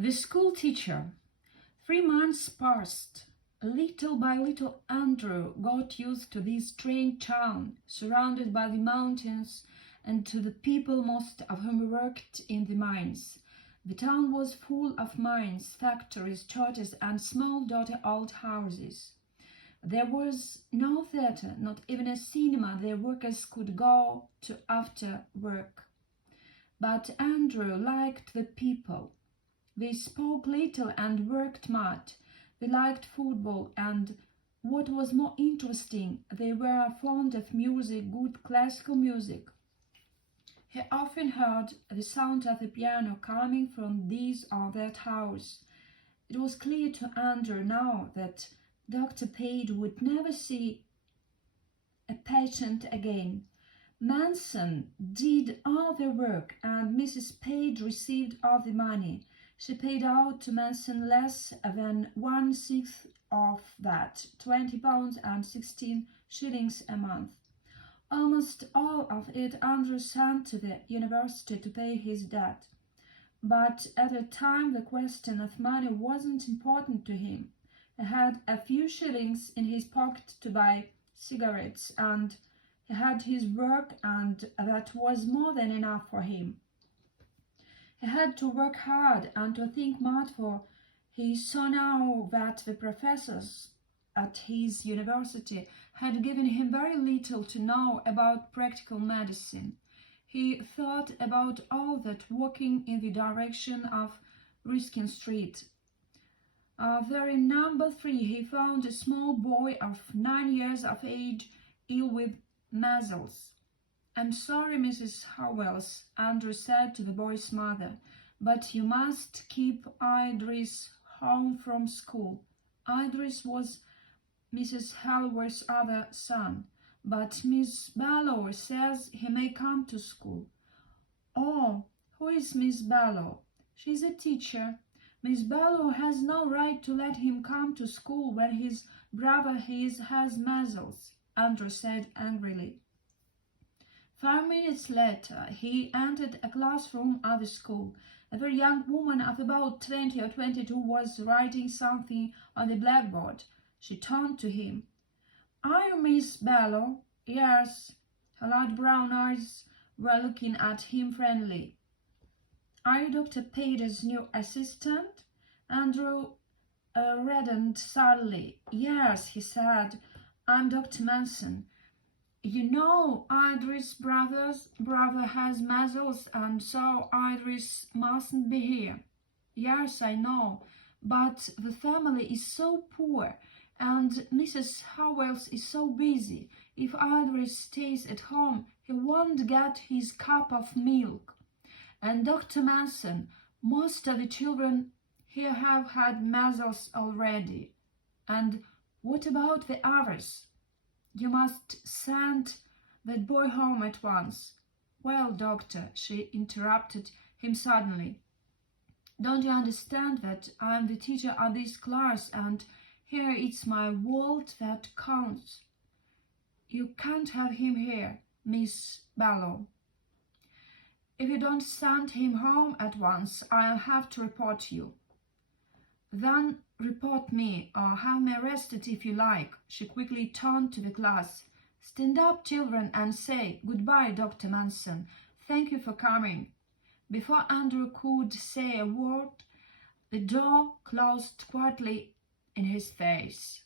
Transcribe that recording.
The school teacher. 3 months passed. Little by little, Andrew got used to this strange town, surrounded by the mountains, and to the people, most of whom worked in the mines. The town was full of mines, factories, churches, and small dirty old houses. There was no theatre, not even a cinema the workers could go to after work. But Andrew liked the people. They spoke little and worked much. They liked football, and what was more interesting, they were fond of music, good classical music. He often heard the sound of the piano coming from this or that house. It was clear to Andrew now that Dr. Page would never see a patient again. Manson did all the work, and Mrs. Page received all the money. She paid out to Manson less than 1/6 of that, £20 and 16 shillings a month. Almost all of it Andrew sent to the university to pay his debt. But at the time the question of money wasn't important to him. He had a few shillings in his pocket to buy cigarettes, and he had his work, and that was more than enough for him. He had to work hard and to think much, for he saw now that the professors at his university had given him very little to know about practical medicine. He thought about all that walking in the direction of Ruskin Street. There in number 3 he found a small boy of 9 years of age, ill with measles. "I'm sorry, Mrs. Howells," Andrew said to the boy's mother, "but you must keep Idris home from school." Idris was Mrs. Howell's other son, but Miss Barlow says he may come to school. "Oh, who is Miss Barlow?" "She's a teacher. Miss Barlow has no right to let him come to school when his brother has measles," Andrew said angrily. 5 minutes later, he entered a classroom at the school. A very young woman of about 20 or 22 was writing something on the blackboard. She turned to him. "Are you Miss Barlow?" "Yes." Her large brown eyes were looking at him friendly. "Are you Dr. Page's new assistant?" Andrew reddened sadly. "Yes," he said, "I'm Dr. Manson. You know, Idris' brother has measles, and so Idris mustn't be here." "Yes, I know, but the family is so poor, and Mrs. Howells is so busy. If Idris stays at home, he won't get his cup of milk. And Dr. Manson, most of the children here have had measles already. And what about the others? You must send that boy home at once." "Well, doctor," she interrupted him suddenly, "don't you understand that I'm the teacher of this class, and here it's my word that counts? You can't have him here, Miss Barlow. If you don't send him home at once, I'll have to report you." "Then report me, or have me arrested if you like." She quickly turned to the class. "Stand up, children, and say, 'Goodbye, Dr. Manson. Thank you for coming.'" Before Andrew could say a word, the door closed quietly in his face.